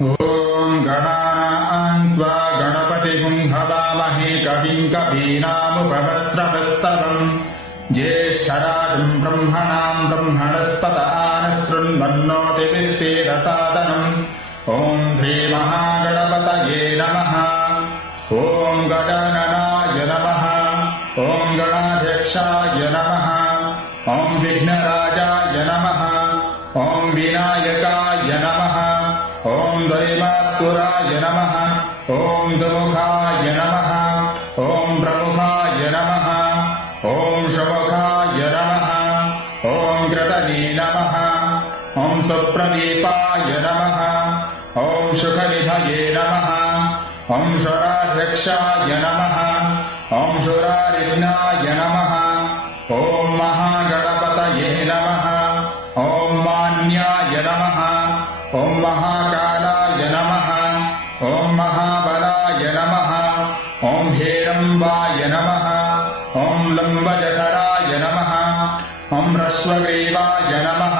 ॐ गणानां त्वा गणपतिं हवामहे कविं कवीनामुपमस्रवस्तवम् ज्येष्ठराजं ब्रह्मणां ब्रह्मणस्पत आनशृण्वन्नोतिभिस्सेदसादनम् ॐ श्रीमहागणपतये नमः। ॐ गजाननाय नमः। ॐ गणाध्यक्षाय नमः। ॐ विघ्नराजाय नमः। ॐ विनायकाय नमः। ॐ दैवात्तुराय नमः। ॐ दुमुखाय नमः। ॐ प्रमुखाय नमः। ॐ शुमुखाय नमः। ॐ ग्रदने नमः। ॐ सुप्रदीपाय नमः। ॐ सुखनिधये नमः। ॐ शुराध्यक्षाय नमः। ॐ शुरारिघ्नाय नमः। ॐ महागणपतये नमः। ॐ मान्याय नमः। ॐ महाकालाय नमः। ॐ महाबलाय नमः। ॐ हेरम्बाय नमः। ॐ लम्बजठराय नमः। ॐ ह्रस्वग्रीवाय नमः।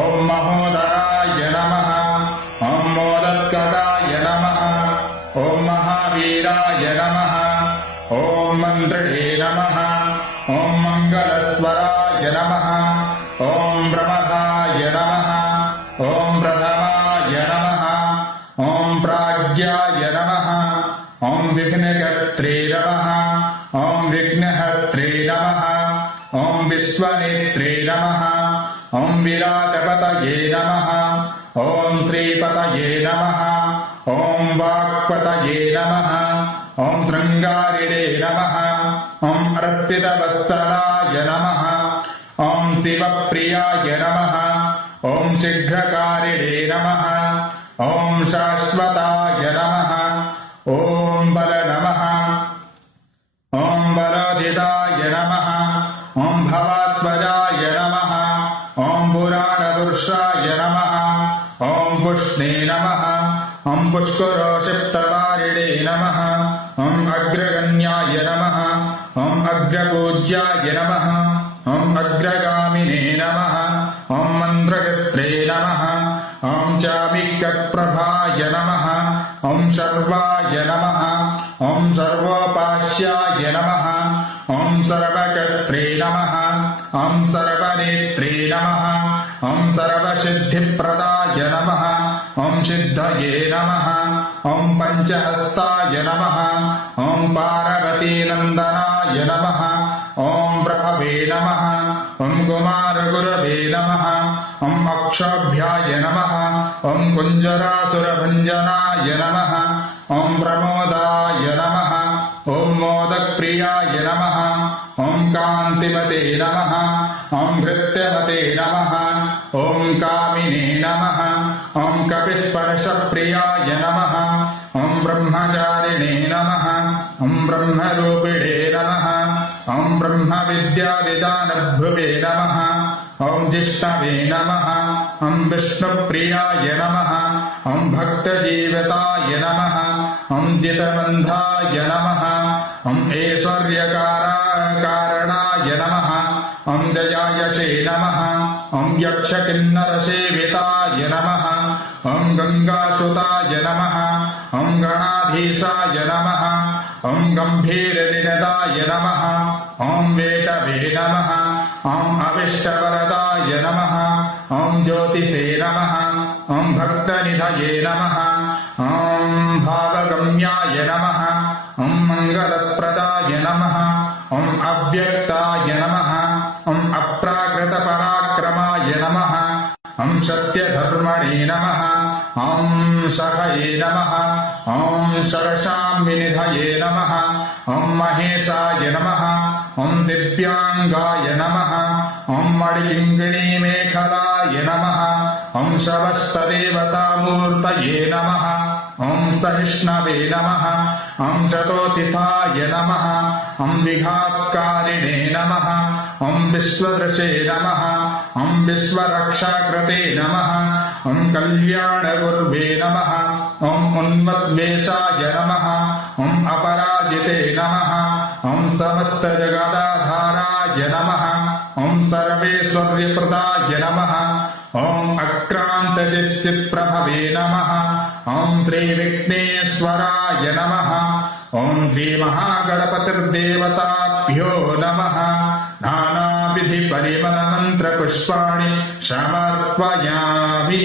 ॐ महोदराय नमः। ॐ मोदत्कटाय नमः। ॐ महावीराय नमः। ॐ मन्त्रिणे नमः। ॐ मङ्गलस्वराय नमः। ॐ प्रमथाय नमः। ॐ प्रथमाय नमः। ॐ प्राज्ञाय नमः। ॐ विघ्नकर्त्रे नमः। ॐ विघ्नहर्त्रे नमः। ॐ विश्वनेत्रे नमः। ॐ विराटपतये नमः। ॐ श्रीपतये नमः। ॐ वाक्पतये नमः। ॐ शृङ्गारिणे नमः। ॐ अर्चितवत्सलाय नमः। ॐ शिवप्रियाय नमः। ॐ शीघ्रकारिणे नमः। ॐ शाश्वताय नमः। ॐ बल नमः। ॐ बलोदिताय नमः। ॐ भवात्मजाय नमः। ॐ पुराणपुरुषाय नमः। ॐ पुष्णे नमः। ॐ पुष्करोषिप्तवारिणे नमः। ॐ अग्रगण्याय नमः। ॐ अग्रपूज्याय नमः। ॐ अग्रगामिने नमः। ॐ मन्त्रकर्त्रे नमः। ॐ चामिकप्रभाय नमः। ॐ सर्वाय नमः। ॐ सर्वोपास्याय नमः। ॐ सर्वकर्त्रे नमः। ॐ सर्वनेत्रे नमः। ॐ सर्वसिद्धिप्रदाय नमः। ॐ सिद्धये नमः। ॐ पञ्चहस्ताय नमः। ॐ पार्वतीनन्दनाय नमः। ॐ प्रभवे नमः। ॐ कुमारगुरवे नमः। ॐ अक्षोभ्याय नमः। ॐ कुञ्जरासुरभञ्जनाय नमः। ॐ प्रमोदाय नमः। ॐ मोदप्रियाय नमः। ॐ कान्तिमते नमः। ॐ भृत्यमते नमः। ॐ कामिने नमः। ॐ कपित्परशप्रियाय नमः। ॐ ब्रह्मचारिणे नमः। ॐ ब्रह्मरूपिणे नमः। ॐ ब्रह्मविद्याविदानभ्रुवे नमः। ॐ जिष्णवे नमः। ॐ विष्णुप्रियाय नमः। ॐ भक्तजीविताय नमः। ॐ जितबन्धाय नमः। ॐ ऐश्वर्यकारणाय नमः। ॐ जयायसे नमः। ॐ यक्षकिन्नरसेविताय नमः। ॐ गङ्गासुताय नमः। ॐ गणाधीशाय नमः। ॐ गम्भीरनिनदाय नमः। ॐ वेटवे नमः। ॐ अविष्टवरदाय नमः। ॐ ज्योतिषे नमः। ॐ भक्तनिधये नमः। ॐ भावगम्याय नमः। ॐ मङ्गलप्रदाय नमः। ॐ अव्यक्ताय नमः। ॐ अप्राकृतपराक्रमाय नमः। ॐ सत्यधर्मणे नमः। ॐ सखये नमः। ॐ सरसाम्यनिधये नमः। ॐ महेशाय नमः। ॐ दिव्याङ्गाय नमः। ॐ मणिकिङ्किणीमेखलाय नमः। ॐ शवस्तदेवतामूर्तये नमः। ॐ सहिष्णवे नमः। ॐ शतोतिथाय नमः। ॐ विघात्कारिणे नमः। ॐ विश्वदृशे नमः। ॐ विश्वरक्षाकृते नमः। ॐ कल्याणगुर्वे नमः। ॐ उन्मद्वेषाय नमः। ॐ अपराजिते नमः। ॐ समस्तजगदाधाराय नमः। ॐ सर्वेश्वर्यप्रदाय नमः ॐ अक्रान्तचित्प्रभवे नमः ॐ श्रीविघ्नेश्वराय नमः ॐ श्रीमहागणपतिर्देवताभ्यो नमः नानाविधिपरिमलमन्त्रपुष्पाणि समर्पयामि